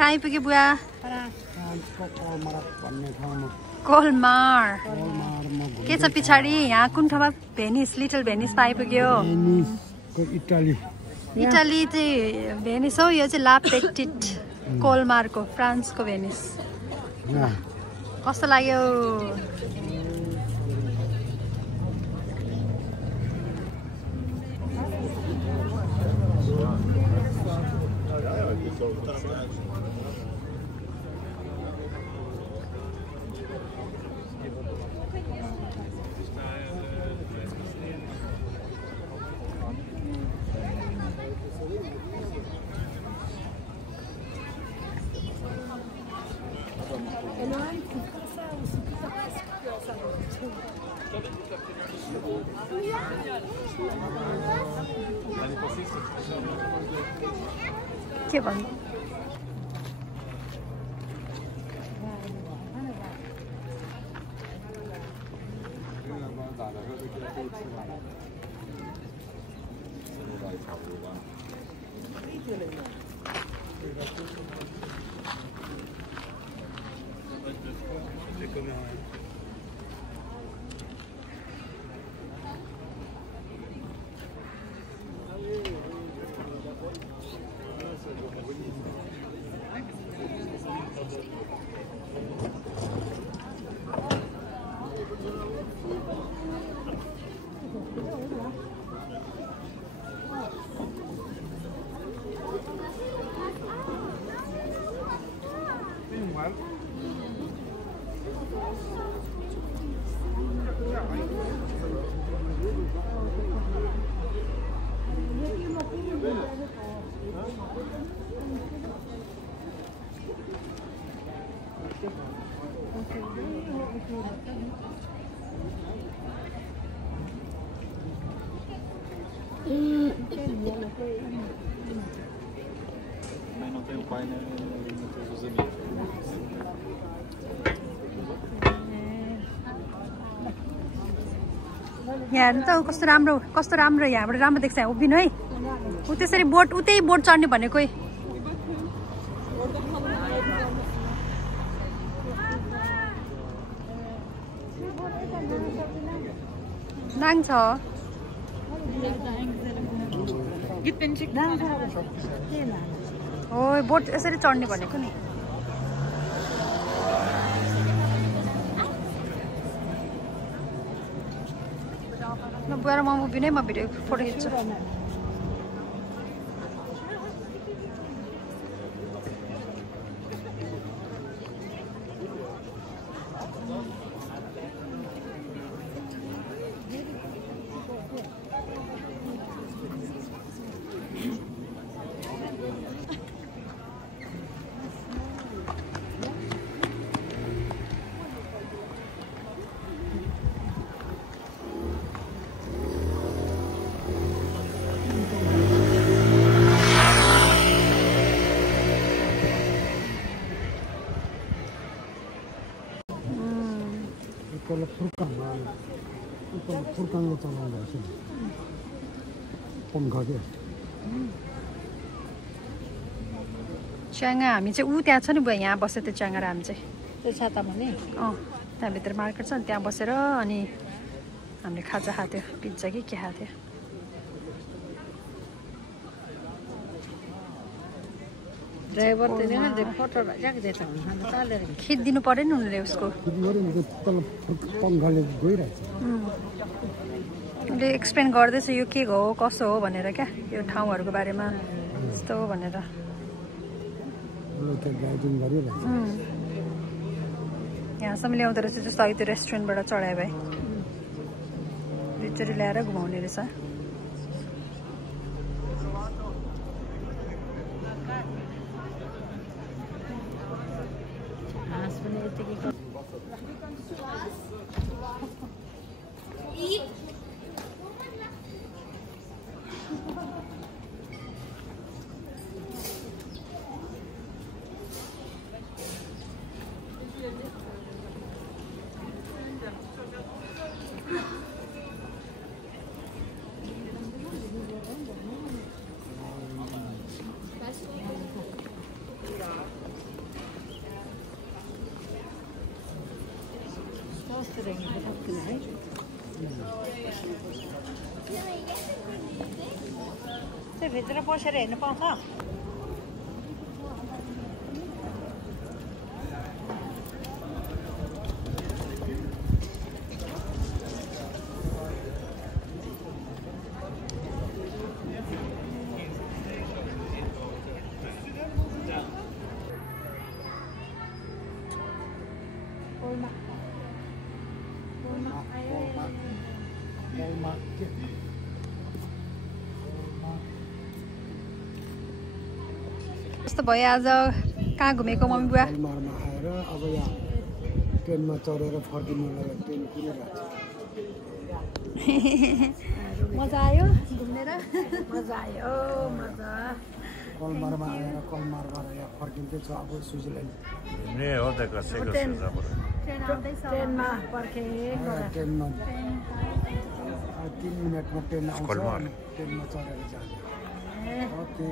कहाँ आइपुग्यो बुवा कोलमार के छ पछाडि यहाँ कुन ठाउँमा भेनिस लिटल भेनिस आइपुग्यो इटाली चाहिँ भेनिस हो यो चाहिँ ला पेटिट कोलमारको फ्रान्सको भेनिस कस्तो लाग्यो के भन्नु Mas não tem o pai nem todos os amigos. यहाँ त कस्तो राम्रो यहाँबाट राम्रो देख्छ उभिनु है उ त्यसरी बोट उतै बोट चढ्ने भनेको नाङ छ हो बोट यसरी चढ्ने भनेको नि ल बुवा र म उभिनै म भिडियो फोटो खिच्छु फुर्काङले चलाउँदो रहेछ पङ्खा च्याङ्गा हामी चाहिँ त्यहाँ छ नि बुवा यहाँ बसेको त्यो च्याङ्गा र हामी चाहिँ त्यो छातामा नि त्यहाँभित्र मार्केट छ नि त्यहाँ बसेर अनि हामीले खाजा खाएको थियो पिज्जा कि के खाएको थियो ड्राइभर फोटो खिचिदिनु पऱ्यो नि उनीहरूले उसको पङ्खाले गइरहेछ उसले एक्सप्लेन गर्दैछ यो के हो कसो हो भनेर क्या यो ठाउँहरूको बारेमा यस्तो हो भनेर यहाँसम्म ल्याउँदो रहेछ जस्तो अघि त्यो रेस्टुरेन्टबाट चढायो भाइ बिचरी ल्याएर घुमाउने रहेछ यस्तो रहेछ टक्किन है त्यो भित्र पसेर हेर्नु पाउँछ कस्तो भयो आज कहाँ घुमेको मम्मी बुवा मारमा आएर अब यहाँ ट्रेनमा चढेर फर्किनुलाई ट्रेन कुदिरहेको छ मजा आयो घुमेर मजा आयो मजा कलमारमा आएर कलमारबाट यहाँ फर्किँदैछ अब स्विजरल्यान्ड ट्रेन आउँदैछ ट्रेनमा पर्खे ट्रेनमा 3 मिनटमा ट्रेन आउँछ अनि ट्रेनमा चढेर जान्छ ओके